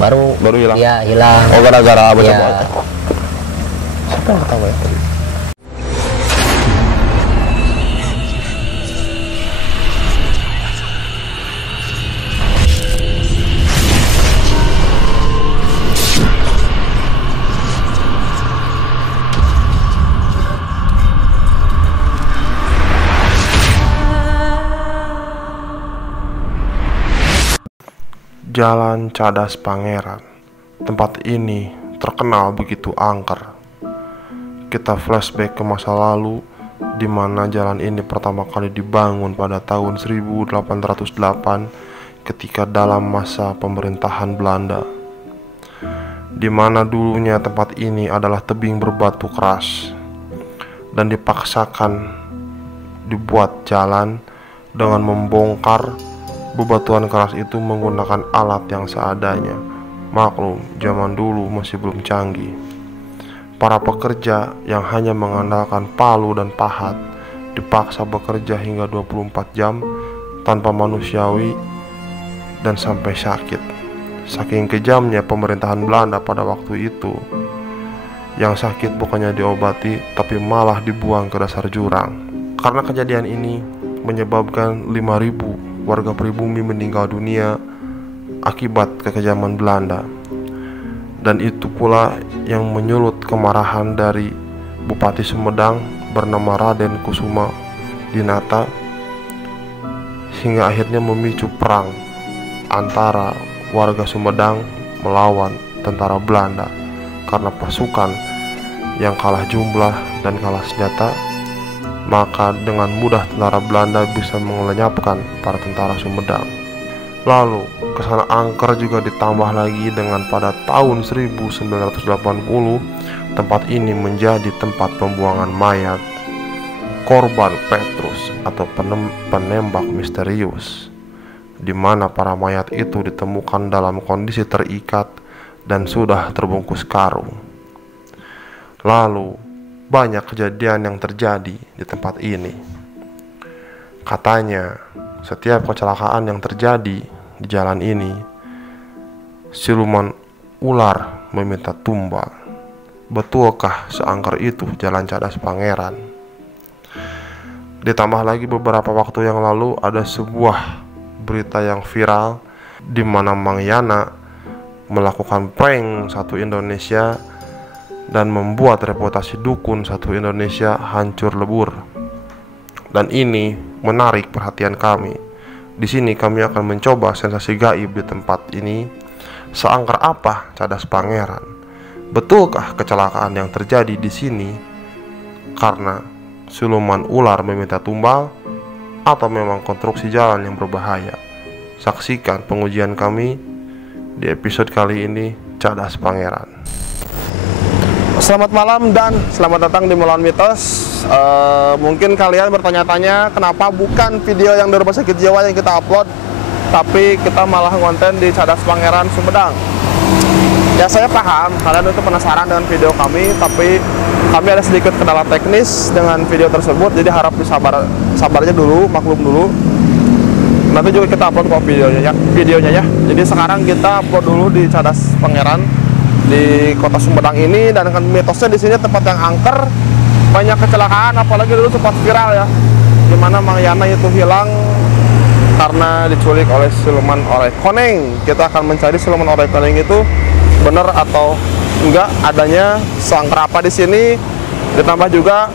baru hilang. Iya, hilang. Oh, gara-gara apa? Iya. Siapa yang ketawa ya tadi? Jalan Cadas Pangeran. Tempat ini terkenal begitu angker. Kita flashback ke masa lalu, di mana jalan ini pertama kali dibangun pada tahun 1808 ketika dalam masa pemerintahan Belanda. Di mana dulunya tempat ini adalah tebing berbatu keras dan dipaksakan dibuat jalan dengan membongkar bebatuan keras itu menggunakan alat yang seadanya. Maklum, zaman dulu masih belum canggih. Para pekerja yang hanya mengandalkan palu dan pahat dipaksa bekerja hingga 24 jam tanpa manusiawi dan sampai sakit. Saking kejamnya pemerintahan Belanda pada waktu itu, yang sakit bukannya diobati tapi malah dibuang ke dasar jurang. Karena kejadian ini menyebabkan 5.000 warga pribumi meninggal dunia akibat kekejaman Belanda. Dan itu pula yang menyulut kemarahan dari Bupati Sumedang bernama Raden Kusuma Dinata, hingga akhirnya memicu perang antara warga Sumedang melawan tentara Belanda. Karena pasukan yang kalah jumlah dan kalah senjata, maka dengan mudah tentara Belanda bisa melenyapkan para tentara Sumedang. Lalu kesana angker juga ditambah lagi dengan pada tahun 1980 tempat ini menjadi tempat pembuangan mayat korban Petrus atau penembak misterius, di mana para mayat itu ditemukan dalam kondisi terikat dan sudah terbungkus karung. Lalu banyak kejadian yang terjadi di tempat ini. Katanya setiap kecelakaan yang terjadi di jalan ini, siluman ular meminta tumbal. Betulkah seangker itu Jalan Cadas Pangeran? Ditambah lagi beberapa waktu yang lalu ada sebuah berita yang viral di mana Mang Yana melakukan prank satu Indonesia dan membuat reputasi dukun satu Indonesia hancur lebur. Dan ini menarik perhatian kami. Di sini kami akan mencoba sensasi gaib di tempat ini. Seangker apa Cadas Pangeran? Betulkah kecelakaan yang terjadi di sini karena siluman ular meminta tumbal, atau memang konstruksi jalan yang berbahaya? Saksikan pengujian kami di episode kali ini, Cadas Pangeran. Selamat malam dan selamat datang di Melawan Mitos. Mungkin kalian bertanya-tanya kenapa bukan video yang dari Rumah Sakit Jiwa yang kita upload, tapi kita malah konten di Cadas Pangeran Sumedang. Ya, saya paham kalian itu penasaran dengan video kami, tapi kami ada sedikit kendala teknis dengan video tersebut, jadi harap sabar aja dulu, maklum dulu. Nanti juga kita upload kok videonya ya. Jadi sekarang kita upload dulu di Cadas Pangeran di kota Sumedang ini, dan mitosnya di sini tempat yang angker, banyak kecelakaan, apalagi dulu sempat viral ya, dimana Mang Yana itu hilang karena diculik oleh siluman orek koneng. Kita akan mencari siluman orek koneng itu benar atau enggak adanya, seangker apa di sini. Ditambah juga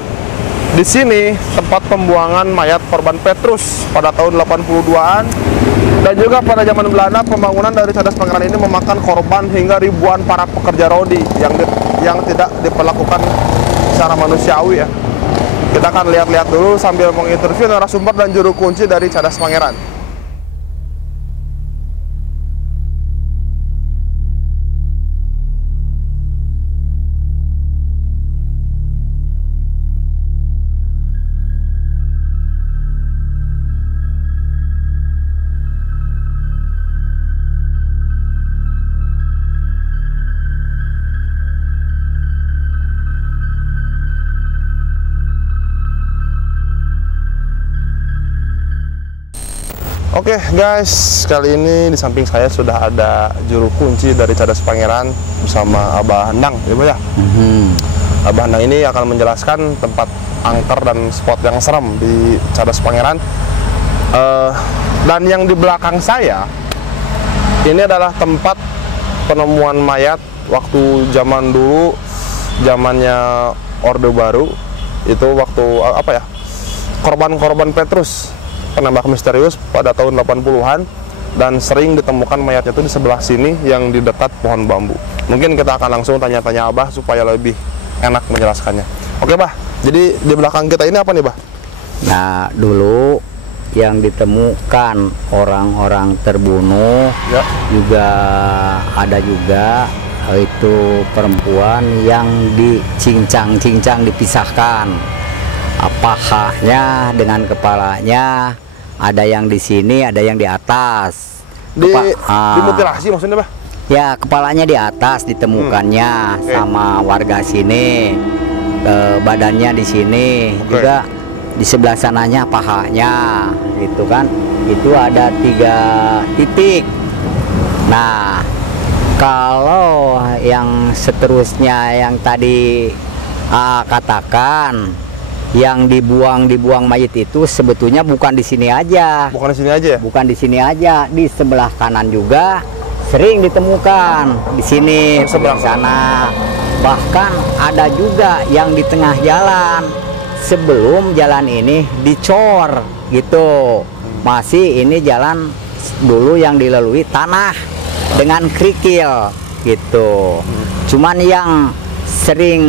di sini tempat pembuangan mayat korban Petrus pada tahun 82-an. Dan juga pada zaman Belanda, pembangunan dari Cadas Pangeran ini memakan korban hingga ribuan para pekerja rodi yang tidak diperlakukan secara manusiawi ya. Kita akan lihat-lihat dulu sambil menginterview narasumber dan juru kunci dari Cadas Pangeran. Oke guys, kali ini di samping saya sudah ada juru kunci dari Cadas Pangeran bersama Abah Handang, ya Bah ya. Abah Handang ini akan menjelaskan tempat angker dan spot yang serem di Cadas Pangeran. Dan yang di belakang saya ini adalah tempat penemuan mayat waktu zaman dulu, zamannya Orde Baru. Itu waktu apa ya? Korban-korban Petrus, penembak misterius pada tahun 80-an, dan sering ditemukan mayatnya itu di sebelah sini yang di dekat pohon bambu. Mungkin kita akan langsung tanya-tanya Abah supaya lebih enak menjelaskannya. Oke Bah, jadi di belakang kita ini apa nih Bah? Nah, dulu yang ditemukan orang-orang terbunuh ya. Juga ada juga itu perempuan yang dicincang-cincang, dipisahkan pahanya dengan kepalanya. Ada yang di sini, ada yang di atas. Dimutilasi maksudnya Bah? Ya, kepalanya di atas ditemukannya sama warga sini. Badannya di sini juga, di sebelah sananya pahanya, gitu kan. Itu ada 3 titik. Nah, kalau yang seterusnya yang tadi katakan, yang dibuang mayat itu sebetulnya bukan di sini aja. Bukan di sini aja? Bukan di sini aja, di sebelah kanan juga sering ditemukan. Di sini, sebelah sana. Bahkan ada juga yang di tengah jalan sebelum jalan ini dicor gitu. Masih ini jalan dulu yang dilalui tanah dengan kerikil gitu. Cuman yang sering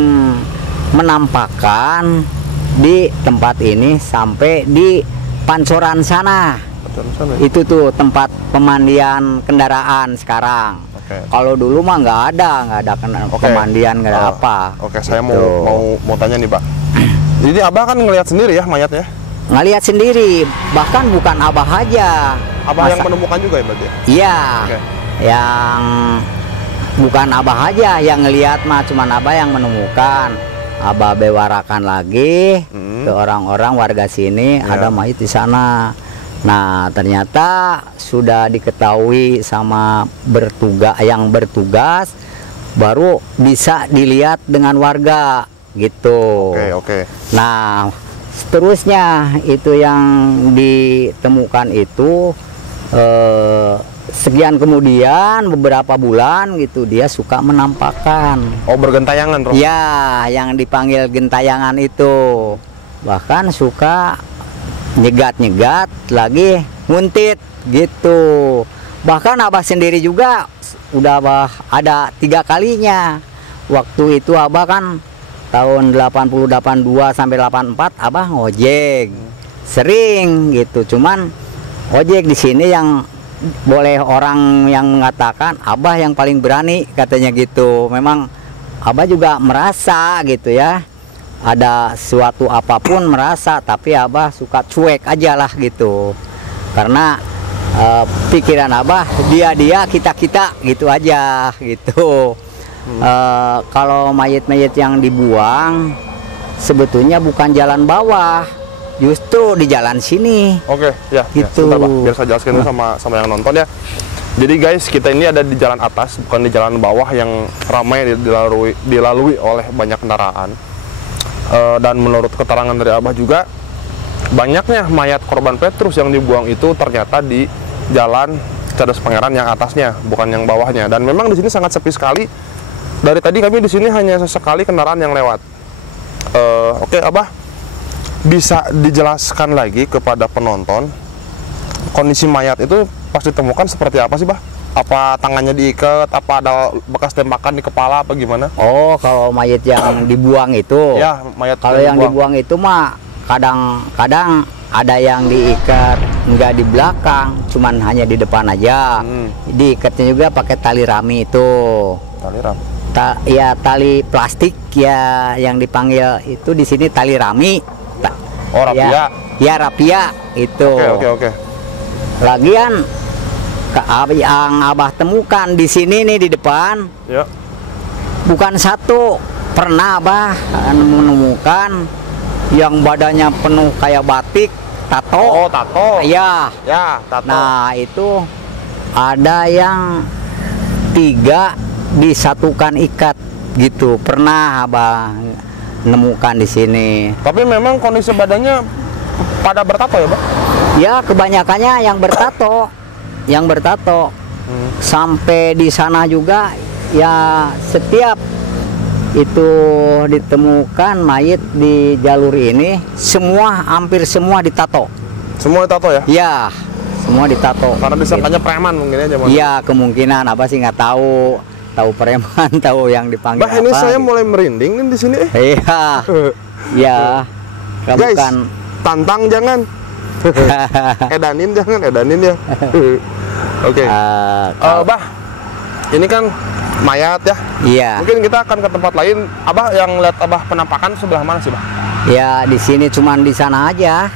menampakkan di tempat ini sampai di Pancoran sana. Itu tuh tempat pemandian kendaraan sekarang. Kalau dulu mah nggak ada pemandian, nggak ada apa. Saya mau tanya nih Pak. Jadi Abah kan ngelihat sendiri ya mayatnya? Ngelihat sendiri, bahkan bukan Abah aja. Abah yang menemukan juga ya berarti? Iya. Yang bukan Abah aja yang ngelihat mah, cuman Abah yang menemukan. Abah bewarakan lagi ke orang-orang warga sini, ada mayat di sana. Nah, ternyata sudah diketahui sama yang bertugas, baru bisa dilihat dengan warga gitu. Nah, seterusnya itu yang ditemukan itu sekian kemudian beberapa bulan gitu dia suka menampakkan. Oh, bergentayangan Roh? Ya, yang dipanggil gentayangan itu. Bahkan suka nyegat-nyegat lagi nguntit gitu. Bahkan Abah sendiri juga udah ada 3 kalinya. Waktu itu Abah kan tahun 82 sampai 84 Abah ngojek. Sering gitu. Cuman ojek di sini yang boleh orang yang mengatakan Abah yang paling berani katanya gitu. Memang Abah juga merasa gitu ya, ada suatu apapun merasa, tapi Abah suka cuek aja lah gitu. Karena pikiran Abah dia kita gitu aja gitu. Kalau mayat-mayat yang dibuang sebetulnya bukan jalan bawah, justru di jalan sini. Gitu. Ya, biar saya jelaskan dulu sama yang nonton ya. Jadi guys, kita ini ada di jalan atas, bukan di jalan bawah yang ramai dilalui oleh banyak kendaraan. Dan menurut keterangan dari Abah juga, banyaknya mayat korban Petrus yang dibuang itu ternyata di jalan Cadas Pangeran yang atasnya, bukan yang bawahnya. Dan memang di sini sangat sepi sekali. Dari tadi kami di sini hanya sesekali kendaraan yang lewat. Abah, bisa dijelaskan lagi kepada penonton kondisi mayat itu pas ditemukan seperti apa sih Bah? Apa tangannya diikat, apa ada bekas tembakan di kepala, apa gimana? Oh, kalau mayat yang dibuang itu? Ya, mayat kalau yang dibuang itu mah kadang-kadang ada yang diikat nggak di belakang, cuman hanya di depan aja. Diikatnya juga pakai tali rami itu. Tali rami? Ya, tali plastik ya, yang dipanggil itu di sini tali rami. Oh, rapia? Ya, rapia itu. Oke. Lagian yang Abah temukan di sini nih di depan, bukan satu. Pernah Abah menemukan yang badannya penuh kayak batik, tato. Oh, tato. Ya. Ya, tato. Nah, itu ada yang 3 disatukan ikat gitu. Pernah Abah nemukan di sini. Tapi memang kondisi badannya pada bertato ya, Bang? Ya, kebanyakannya yang bertato. Yang bertato. Sampai di sana juga ya setiap itu ditemukan mayit di jalur ini hampir semua ditato. Semua ditato ya? Ya, semua ditato. Karena disangkanya preman mungkin aja. Iya, kemungkinan apa sih nggak tahu. Tahu preman, tahu yang dipanggil Bah, ini apa, saya gitu. mulai merinding nih di sini. Iya. Ya. Guys, Bukan. tantang jangan. edanin ya. Oke. Bah, ini kan mayat ya. Iya. Mungkin kita akan ke tempat lain. Abah yang lihat Abah penampakan sebelah mana sih, Bah? Ya, di sini cuman di sana aja.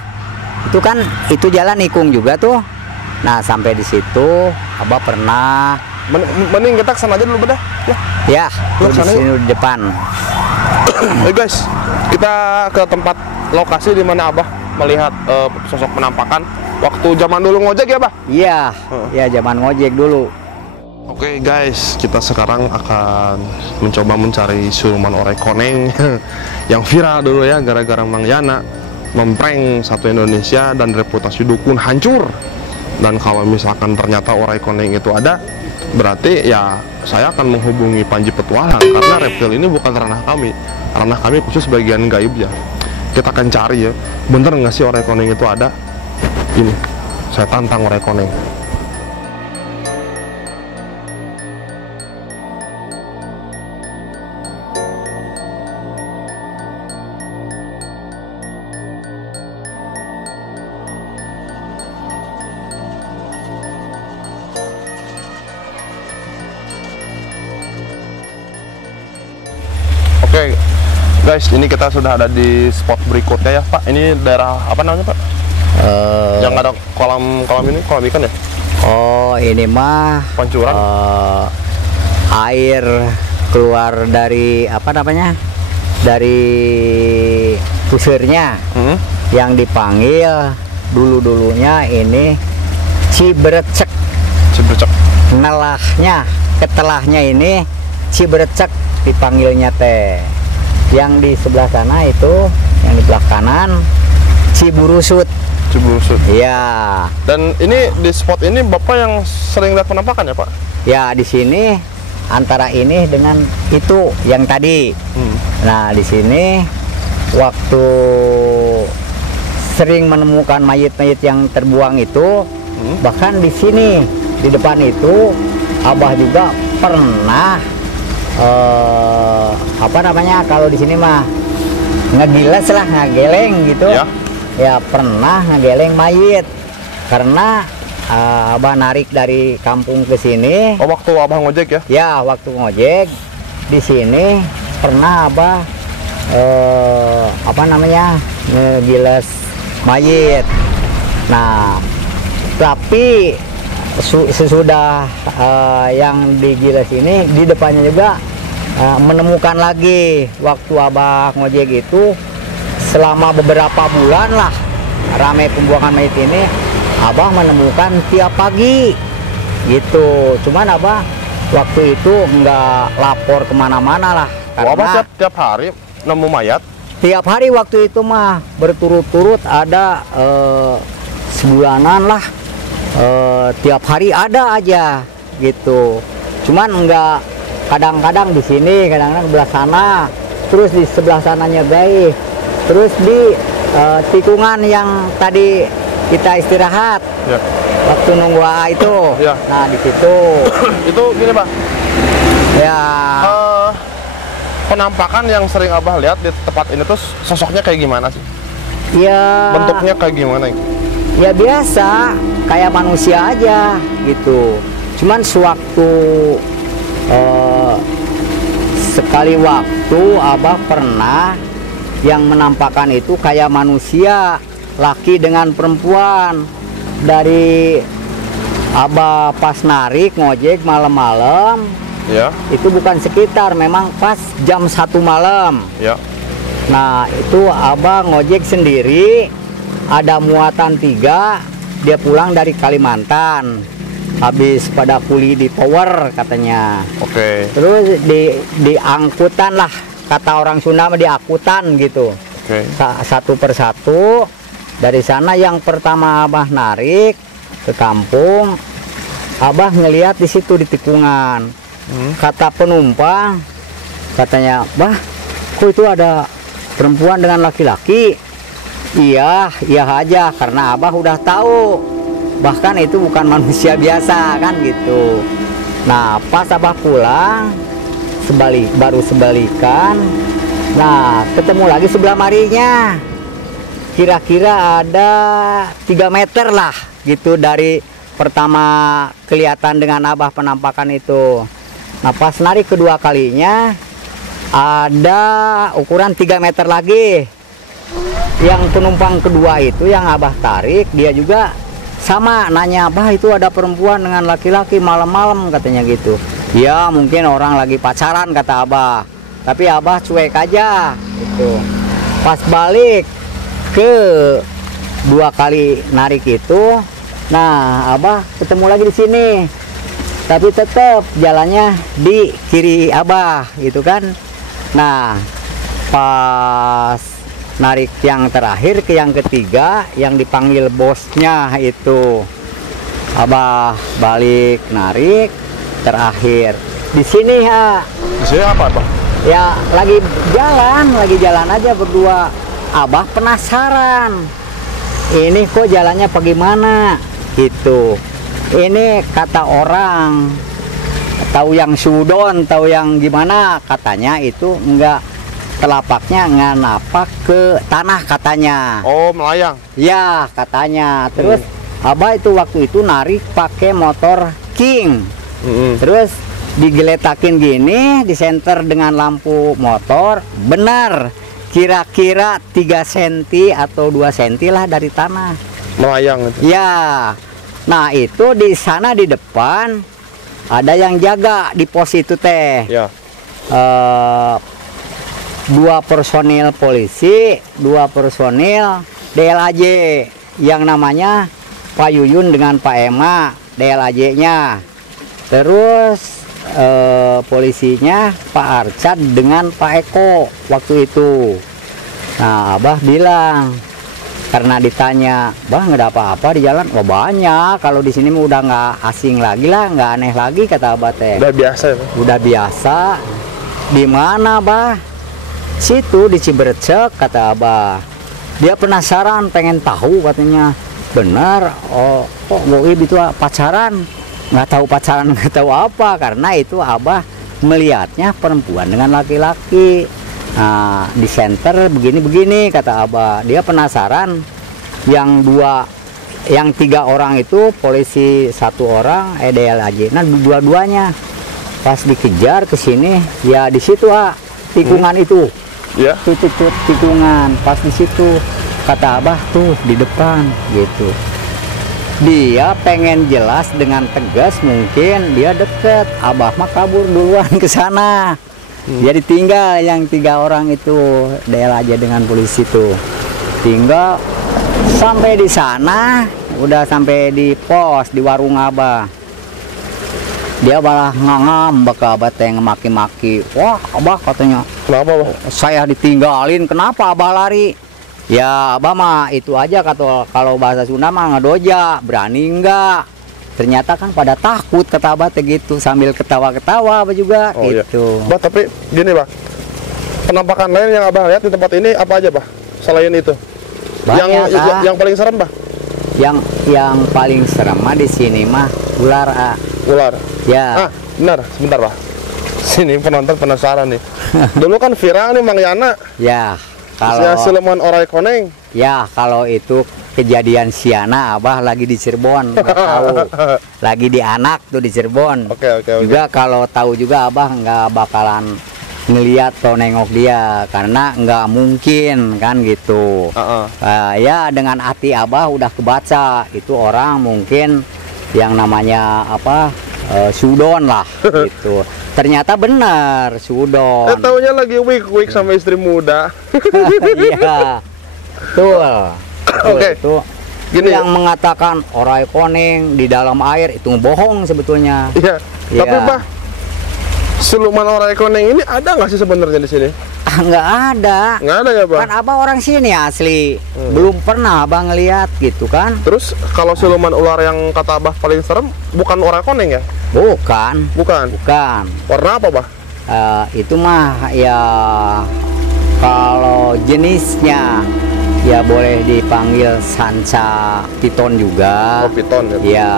Itu kan itu jalan nikung juga tuh. Nah, sampai di situ Abah pernah. Mending kita kesana aja dulu, Bah. Ya. Ya, Yuk, di sana sini di depan. Hey guys, kita ke tempat lokasi di mana Abah melihat sosok penampakan waktu zaman dulu ngojek ya, Bah? Iya. Ya, zaman ngojek dulu. Oke guys, kita sekarang akan mencoba mencari siluman orek koneng yang viral dulu ya, gara-gara Mang Yana memprank satu Indonesia dan reputasi dukun hancur. Dan kalau misalkan ternyata orek koneng itu ada, berarti ya saya akan menghubungi Panji Petualang, karena reptil ini bukan ranah kami. Ranah kami khusus bagian gaib ya. Kita akan cari ya, bener nggak sih orek koneng itu ada? Ini, saya tantang orek koneng. Oke, guys, ini kita sudah ada di spot berikutnya ya, Pak. Ini daerah apa namanya, Pak? Yang ada kolam ikan ya? Oh, ini mah Pancuran. air keluar dari apa namanya? Dari pusirnya. Yang dipanggil dulunya ini Ciberecek. Ciberecek. Ketelahnya ini Ciberecek dipanggilnya teh. Yang di sebelah sana itu, yang di belah kanan Ciburusut. Iya. Dan ini di spot ini Bapak yang sering lihat penampakan ya, Pak? Ya, di sini antara ini dengan itu yang tadi. Nah, di sini waktu sering menemukan mayit-mayit yang terbuang itu, bahkan di sini di depan itu Abah juga pernah apa namanya, kalau di sini mah ngegeleng gitu ya. Ya, pernah ngegeleng mayit karena Abah narik dari kampung ke sini. Oh, waktu Abah ngojek ya? Ya, waktu ngojek di sini pernah Abah apa namanya, ngegiles mayit. Nah, tapi sesudah yang digiles ini, di depannya juga menemukan lagi waktu Abah ngojek itu, selama beberapa bulan lah ramai pembuangan mayit ini, Abah menemukan tiap pagi gitu. Cuman Abah waktu itu nggak lapor kemana-mana lah, karena Abah tiap hari nemu mayat? Tiap hari waktu itu mah berturut-turut ada sebulanan lah, tiap hari ada aja gitu. Cuman nggak, kadang-kadang di sini, kadang-kadang sebelah sana, terus di sebelah sananya baik, terus di tikungan yang tadi kita istirahat ya. Waktu nunggu AA itu ya. Nah, di situ itu gini, Pak ya, penampakan yang sering Abah lihat di tempat ini tuh sosoknya kayak gimana sih? ya Bentuknya kayak gimana? ya biasa kayak manusia aja gitu. Cuman sewaktu sekali waktu Abah pernah yang menampakkan itu kayak manusia, laki dengan perempuan. Dari Abah pas narik ngojek malam-malam Ya. itu bukan sekitar, memang pas jam 1 malam. Ya. Nah, itu Abah ngojek sendiri, ada muatan 3, dia pulang dari Kalimantan, habis pada kuli di Power katanya. Oke. Terus di angkutan lah, kata orang Sunda di angkutan gitu. Oke. Satu persatu. Dari sana yang pertama Abah narik ke kampung, Abah ngelihat di situ di tikungan. Kata penumpang, katanya, "Bah, kok itu ada perempuan dengan laki-laki?" Iya, iya aja, karena Abah udah tahu. Bahkan itu bukan manusia biasa kan gitu. Nah, pas Abah pulang, baru sebalikan. Nah, ketemu lagi sebelah marinya. Kira-kira ada 3 meter lah gitu dari pertama kelihatan dengan Abah penampakan itu. Nah, pas narik kedua kalinya ada ukuran 3 meter lagi. Yang penumpang kedua itu yang Abah tarik, dia juga sama nanya, "Bah, itu ada perempuan dengan laki-laki malam-malam," katanya gitu. Ya mungkin orang lagi pacaran kata Abah, tapi Abah cuek aja gitu. Pas balik ke 2 kali narik itu, nah Abah ketemu lagi di sini, tapi tetap jalannya di kiri Abah gitu kan. Nah, pas narik yang terakhir ke yang ketiga, yang dipanggil bosnya itu, Abah balik narik terakhir di sini ya. Di sini apa, Bang? Ya lagi jalan aja berdua. Abah penasaran, ini kok jalannya bagaimana gitu. Ini kata orang, tahu yang sudon, tahu yang gimana, katanya itu enggak, telapaknya nggak napak ke tanah katanya. Oh, melayang. Ya katanya. Terus Abah itu waktu itu narik pakai motor King. Terus digeletakin gini, disenter dengan lampu motor, benar kira-kira 3 cm atau 2 cm lah dari tanah. Melayang itu. Ya. Nah, itu di sana di depan ada yang jaga di pos itu teh. Ya. 2 personil polisi, 2 personil DLAJ yang namanya Pak Yuyun dengan Pak Ema, DLAJ-nya. Terus polisinya Pak Arcad dengan Pak Eko waktu itu. Nah, Abah bilang, karena ditanya, "Bah, nggak ada apa-apa di jalan?" "Oh, banyak, kalau di sini udah nggak asing lagi lah, nggak aneh lagi," kata Abah teh. Udah biasa ya, Bang? Udah biasa. Di mana, Bah? Situ di Ciberecek, kata Abah. Dia penasaran, pengen tahu katanya. Benar, oh kok goib itu pacaran? Nggak tahu pacaran, nggak tahu apa, karena itu Abah melihatnya perempuan dengan laki-laki. Nah, di center begini-begini kata Abah. Dia penasaran. Yang 3 orang itu polisi, 1 orang DLAJ. Nah, dua-duanya pas dikejar ke sini, ya di situ tikungan itu. Ya. Titik tikungan pas di situ kata Abah tuh di depan gitu. Dia pengen jelas dengan tegas, mungkin dia deket. Abah mah kabur duluan ke sana. Dia ditinggal yang 3 orang itu, DLAJ dengan polisi tuh. Tinggal sampai di sana, udah sampai di pos di warung Abah. Dia malah ngambek ke Abah teh, ngemaki-maki. "Wah, Abah," katanya, Kenapa, Bang? "saya ditinggalin, kenapa Abah lari?" Ya Abah mah itu aja, kata kalau bahasa Sunda mah ngedoja, berani enggak. Ternyata kan pada takut kata Abah teh gitu, sambil ketawa-ketawa Abah juga gitu. Iya. Bah, tapi gini, Bah. Penampakan lain yang Abah lihat di tempat ini apa aja, Bah? Selain itu. Banyak, yang paling serem, Bah? Yang paling serem mah di sini mah ular, Ular. Ya. Benar, sebentar, Bah. Sini penonton penasaran nih. Dulu kan viral nih Mang Yana. Ya. Kalau Sulaiman Orai Koneng. Ya, kalau itu kejadian Siana, Abah lagi di Cirebon, nggak tahu. Lagi di Anak tuh di Cirebon. Oke. Juga kalau tahu juga Abah nggak bakalan ngeliat atau nengok dia, karena nggak mungkin kan gitu. Ya dengan hati Abah udah kebaca itu orang mungkin yang namanya apa, sudon lah gitu. Ternyata benar sudon. Taunya lagi week sama istri muda. Iya, betul. betul, Oke. itu. Gini Yang mengatakan orai koneng di dalam air itu bohong sebetulnya. Iya. Iya. Tapi Pak, siluman orai koneng ini ada nggak sih sebenarnya di sini? Nggak ada. Nggak ada ya, Pak? Kan abah orang sini asli, belum pernah abah ngeliat gitu kan. Terus kalau siluman ular yang kata Abah paling serem bukan orai koneng ya? Bukan, Bukan. bukan. Warna apa, Bah? Itu mah ya kalau jenisnya ya boleh dipanggil sanca piton juga. Oh, piton ya. Ya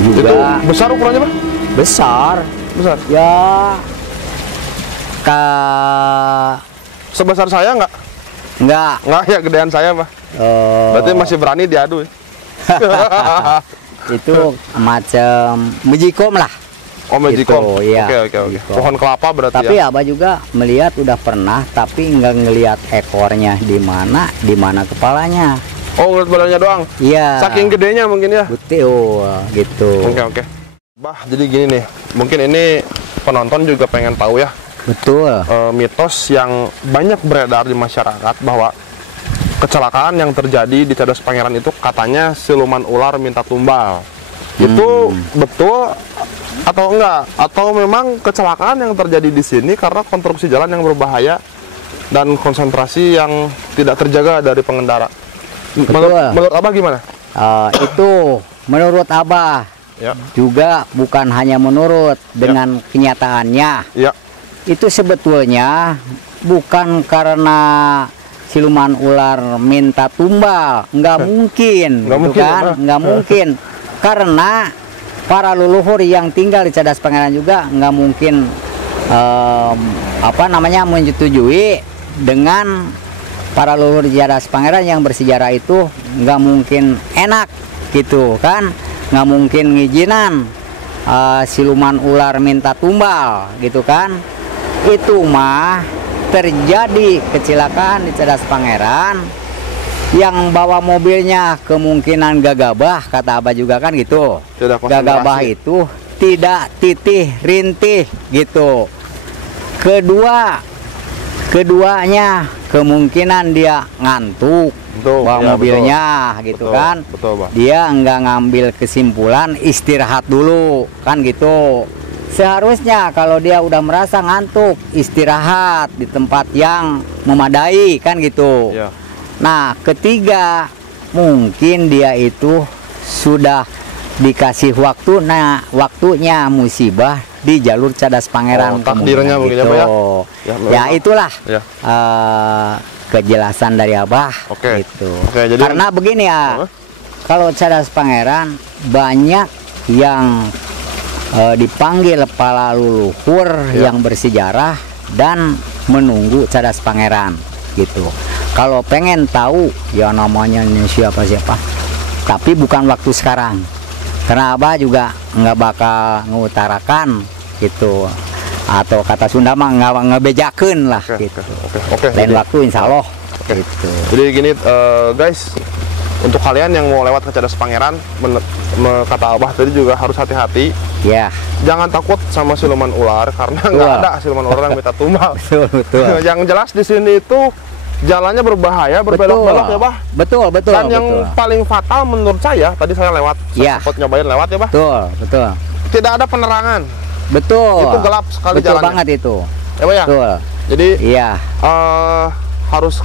Itu juga besar ukurannya, Bah? besar. Besar. Ya ka Sebesar saya nggak? nggak Nggak ya, gedean saya, Bah. Berarti masih berani diadu. itu macam mejikom lah. Oh, Magicom. Gitu, iya. Oke. Magicom. Pohon kelapa berarti Tapi ya. abah juga melihat udah pernah, tapi nggak ngelihat ekornya di mana kepalanya. Oh, ngeliat badannya doang. Iya. Saking gedenya mungkin ya. Betul, gitu. Oke. Bah, jadi gini nih. Mungkin ini penonton juga pengen tahu ya. Betul. Mitos yang banyak beredar di masyarakat bahwa kecelakaan yang terjadi di Cadas Pangeran itu katanya siluman ular minta tumbal. Itu betul atau enggak? Atau memang kecelakaan yang terjadi di sini karena konstruksi jalan yang berbahaya dan konsentrasi yang tidak terjaga dari pengendara? Menurut Abah gimana? Itu menurut abah Ya. juga bukan hanya menurut dengan kenyataannya. Ya. Itu sebetulnya bukan karena siluman ular minta tumbal, nggak mungkin, Nggak gitu mungkin, kan? apa? Nggak mungkin, karena para leluhur yang tinggal di Cadas Pangeran juga nggak mungkin menyetujui dengan para leluhur di Cadas Pangeran yang bersejarah itu nggak mungkin enak, gitu kan? Nggak mungkin ngizinan siluman ular minta tumbal, gitu kan? Itu mah terjadi kecelakaan di Cadas Pangeran yang bawa mobilnya kemungkinan gagabah, kata abah juga kan gitu. Tidak konsentrasi. Gagabah itu tidak titih rintih gitu. Keduanya kemungkinan dia ngantuk Betul, bawa ya, mobilnya gitu Betul, kan. betul, Bang. Dia nggak ngambil kesimpulan istirahat dulu kan gitu. Seharusnya kalau dia udah merasa ngantuk, istirahat di tempat yang memadai kan gitu. Ya. Nah, ketiga, mungkin dia itu sudah dikasih waktu, nah waktunya musibah di jalur Cadas Pangeran. Oh, takdirnya kemungkinan mungkin ya, gitu. Pak, ya? Ya, Ya itulah Ya. kejelasan dari abah. Oke. Gitu. Oke, jadi Karena begini ya, kalau Cadas Pangeran banyak yang dipanggil para leluhur Ya. yang bersejarah dan menunggu Cadas Pangeran gitu. Kalau pengen tahu ya namanya siapa, tapi bukan waktu sekarang, karena abah juga nggak bakal ngutarakan gitu, atau kata Sunda mah nggak ngebejakeun lah Oke, gitu. Oke. Lain waktu insya Allah Oke. gitu. Jadi gini guys, untuk kalian yang mau lewat ke Cadas Pangeran, kata Abah tadi juga harus hati-hati. Ya, Jangan takut sama siluman ular karena nggak Betul. ada siluman ular yang minta tumbal. betul. Yang jelas di sini itu jalannya berbahaya, berbelok-belok ya, Bah. Betul. Dan yang paling fatal menurut saya, tadi saya lewat, Ya. sempat nyobain lewat ya, Bah. Betul. Tidak ada penerangan. Betul. Itu gelap sekali Betul jalannya. banget itu. Ya, Bah ya. Betul. Jadi Iya. harus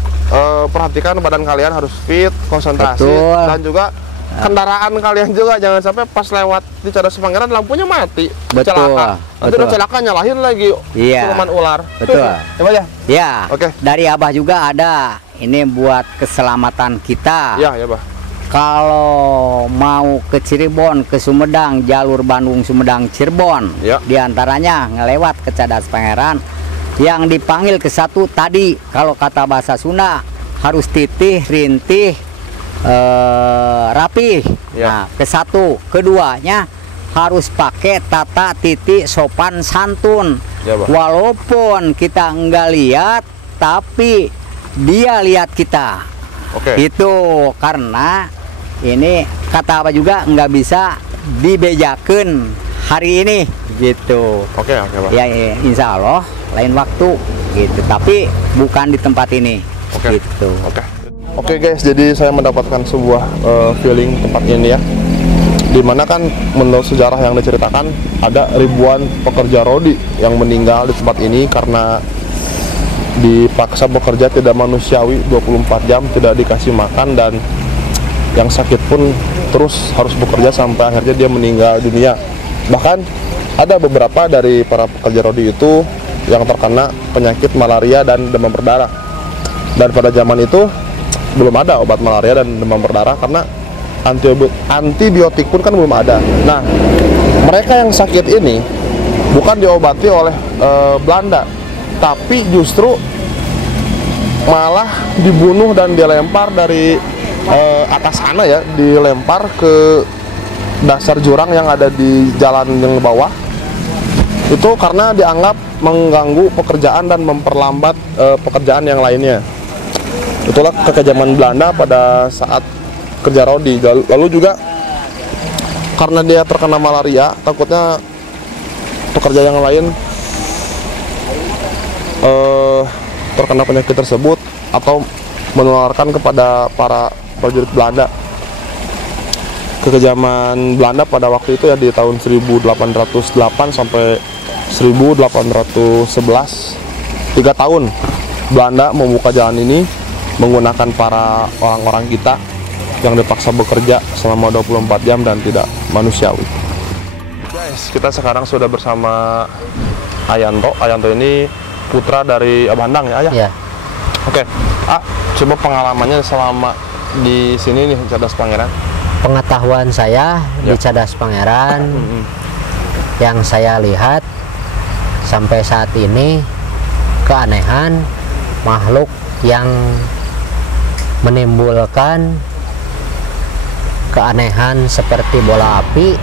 perhatikan badan kalian harus fit, konsentrasi, Betul. dan juga kendaraan kalian juga jangan sampai pas lewat di Cadas Pangeran lampunya mati, Betul. celaka. Nanti Betul. udah celaka nyalahin lagi Iya. siluman ular. Betul. Ya, Pak ya. Ya. Oke. Dari abah juga ada. Ini buat keselamatan kita. Ya, Bah. Kalau mau ke Cirebon, ke Sumedang, jalur Bandung Sumedang Cirebon, Ya. diantaranya ngelewat ke Cadas Pangeran. Yang dipanggil ke satu tadi, kalau kata bahasa Sunda harus titih, rintih, rapih. Ya. Nah, ke satu, keduanya harus pakai tata titik sopan santun. Ya, Bah. Walaupun kita enggak lihat, tapi dia lihat kita. Oke. Itu karena ini kata apa juga nggak bisa dibejakan hari ini gitu. Oke, Bah. Ya, insya Allah lain waktu gitu. Tapi bukan di tempat ini. Oke. Gitu. Oke. Oke guys, jadi saya mendapatkan sebuah feeling tempat ini ya, dimana kan menurut sejarah yang diceritakan ada ribuan pekerja rodi yang meninggal di tempat ini karena dipaksa bekerja tidak manusiawi 24 jam, tidak dikasih makan, dan yang sakit pun terus harus bekerja sampai akhirnya dia meninggal dunia. Bahkan ada beberapa dari para pekerja rodi itu yang terkena penyakit malaria dan demam berdarah, dan pada zaman itu belum ada obat malaria dan demam berdarah karena antibiotik pun kan belum ada. Nah, mereka yang sakit ini bukan diobati oleh Belanda, tapi justru malah dibunuh dan dilempar dari atas sana ya, dilempar ke dasar jurang yang ada di jalan yang bawah. Itu karena dianggap mengganggu pekerjaan dan memperlambat pekerjaan yang lainnya. Itulah kekejaman Belanda pada saat kerja rodi. Lalu juga karena dia terkena malaria, takutnya pekerja yang lain terkena penyakit tersebut atau menularkan kepada para prajurit Belanda. Kekejaman Belanda pada waktu itu ya di tahun 1808 sampai 1811, 3 tahun Belanda membuka jalan ini menggunakan para orang-orang kita yang dipaksa bekerja selama 24 jam dan tidak manusiawi. Guys, kita sekarang sudah bersama Ayanto. Ayanto ini putra dari Abah Handang ya, Ayah? Ya. Oke. Coba pengalamannya selama di sini nih, Cadas Pangeran. Pengetahuan saya di Cadas Pangeran yang saya lihat sampai saat ini, keanehan makhluk yang menimbulkan keanehan seperti bola api,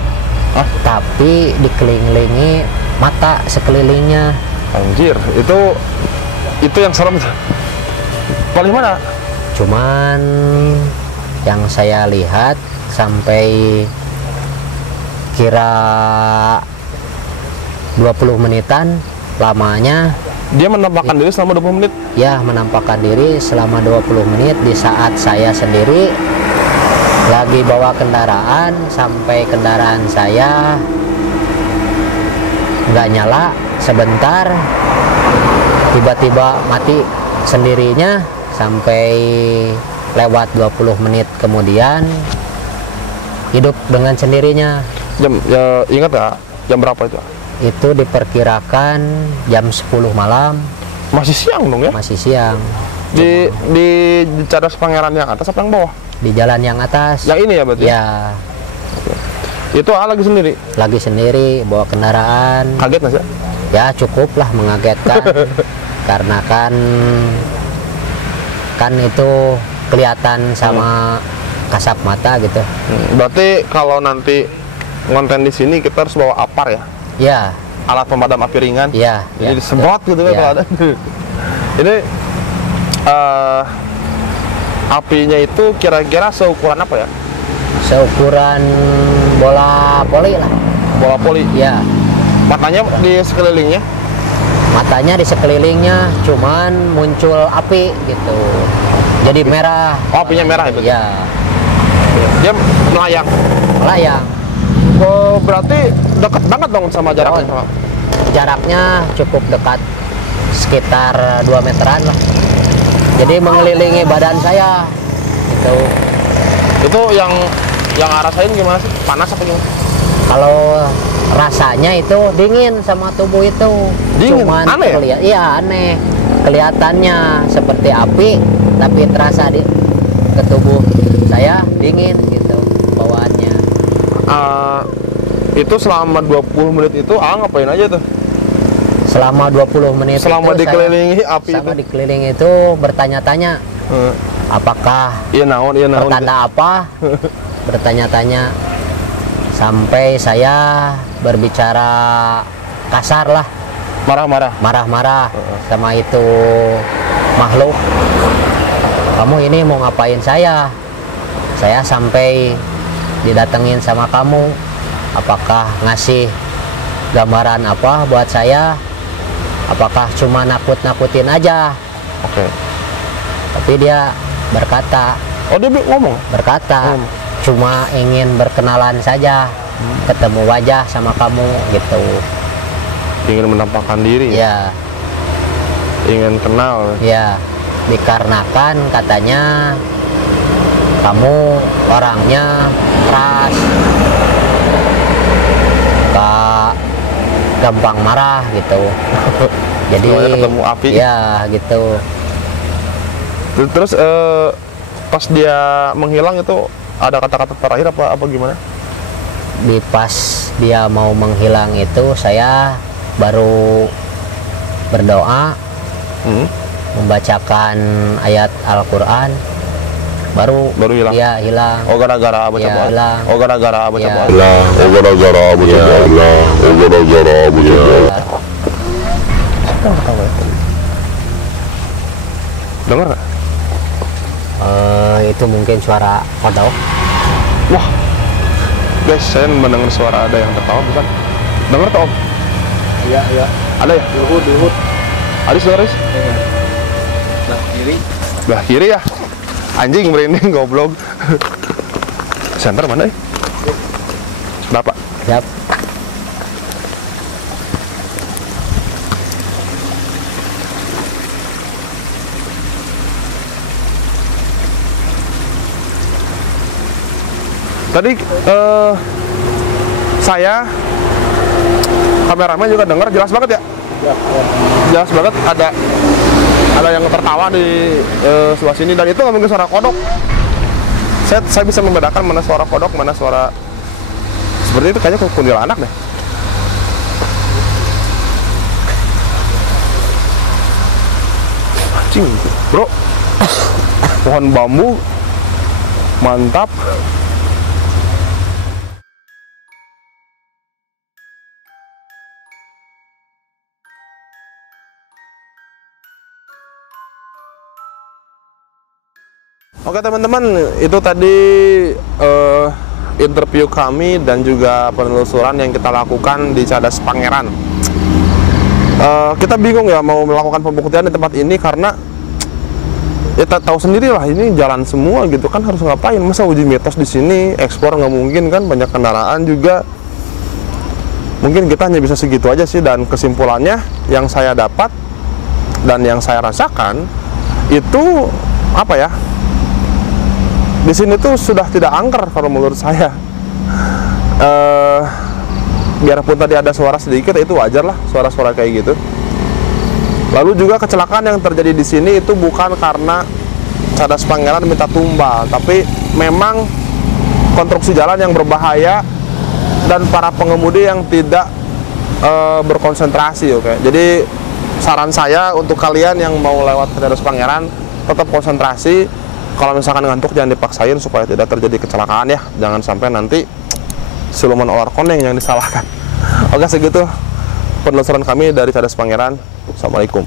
tapi dikelilingi mata sekelilingnya. Anjir, itu yang serem tuh. Paling mana? Cuman yang saya lihat sampai kira 20 menitan lamanya. Dia menampakkan diri selama 20 menit? Ya, menampakkan diri selama 20 menit di saat saya sendiri lagi bawa kendaraan, sampai kendaraan saya nggak nyala sebentar, tiba-tiba mati sendirinya, sampai lewat 20 menit kemudian hidup dengan sendirinya. Ya, ingat nggak jam berapa itu? Itu diperkirakan jam 10 malam. Masih siang dong ya? Masih siang. Di Cadas Pangeran yang atas apa yang bawah? Di jalan yang atas. Yang ini ya berarti? Ya. Itu lagi sendiri? Lagi sendiri, bawa kendaraan. Kaget nggak sih? Ya cukup lah mengagetkan. Karena kan itu kelihatan sama kasat mata gitu. Berarti kalau nanti ngonten di sini kita harus bawa apar ya? Ya. Alat pemadam api ringan? Ya. Jadi disemprot gitu kan kalau ada. Ini apinya itu kira-kira seukuran apa ya? Seukuran bola poli lah. Bola poli? Ya. Matanya di sekelilingnya? Matanya di sekelilingnya, cuman muncul api gitu. Jadi merah. Oh, apinya merah itu? Ya. Dia melayang? Melayang. Oh, berarti dekat banget dong sama jaraknya? Oh, jaraknya cukup dekat, sekitar 2 meteran lah. Jadi mengelilingi badan saya gitu. Itu yang rasain gimana sih? Panas apa gimana? Kalau rasanya itu dingin sama tubuh itu. Dingin? Cuman Aneh ya? Iya, aneh. Kelihatannya seperti api, tapi terasa ke tubuh saya dingin gitu bawaannya. Itu selama 20 menit itu ngapain aja tuh? Selama 20 menit selama itu dikelilingi api sama itu? dikelilingi itu bertanya-tanya apakah pertanda apa, bertanya-tanya sampai saya berbicara kasar lah, marah-marah sama itu makhluk. Kamu ini mau ngapain saya sampai didatengin sama kamu, apakah ngasih gambaran apa buat saya, apakah cuma nakut-nakutin aja. Oke. Tapi dia berkata, Oh, dia ngomong? berkata, cuma ingin berkenalan saja, ketemu wajah sama kamu gitu. Ingin menampakkan diri? Ya, Ingin kenal? ya, dikarenakan katanya kamu orangnya keras, gak gampang marah gitu. Jadi Semuanya ketemu api? ya gitu. Terus pas dia menghilang itu ada kata-kata terakhir apa gimana? Di pas dia mau menghilang itu saya baru berdoa, membacakan ayat Al-Quran, baru hilang. dia hilang. Oh, gara-gara apa Ya, coba? hilang. Oh, gara-gara apa Ya. coba? Oh gara-gara apa coba? Oh gara-gara apa coba? Dengar nggak? Itu mungkin suara kodok. Wah, guys, saya mendengar suara ada yang tertawa, bukan? Dengar tuh, Om? Iya, iya. Ada ya? Luhut. Aris, Aris? Nah, kiri. Belah kiri ya? Anjing merinding, goblok. Center mana ya? Bapak? Siap. Tadi saya kameramen juga dengar jelas banget ya? Jelas banget ada yang tertawa di sebelah sini, dan itu nggak mungkin suara kodok. Saya bisa membedakan mana suara kodok, mana suara seperti itu, kayaknya kuntilanak deh. Anjing, bro. Pohon bambu mantap. Oke teman-teman, itu tadi interview kami dan juga penelusuran yang kita lakukan di Cadas Pangeran. Kita bingung ya mau melakukan pembuktian di tempat ini karena ya tahu sendiri lah, ini jalan semua gitu kan, harus ngapain? Masa uji mitos di sini, ekspor nggak mungkin kan, banyak kendaraan juga. Mungkin kita hanya bisa segitu aja sih, dan kesimpulannya yang saya dapat dan yang saya rasakan itu apa ya? Di sini tuh sudah tidak angker kalau menurut saya. Biarpun tadi ada suara sedikit, itu wajar lah suara-suara kayak gitu. Lalu juga kecelakaan yang terjadi di sini itu bukan karena Cadas Pangeran minta tumbal, tapi memang konstruksi jalan yang berbahaya dan para pengemudi yang tidak berkonsentrasi. Oke. Jadi saran saya untuk kalian yang mau lewat ke Cadas Pangeran, tetap konsentrasi. Kalau misalkan ngantuk jangan dipaksain supaya tidak terjadi kecelakaan ya. Jangan sampai nanti siluman ular koneng yang disalahkan. Oke, segitu penelusuran kami dari Cadas Pangeran. Assalamualaikum.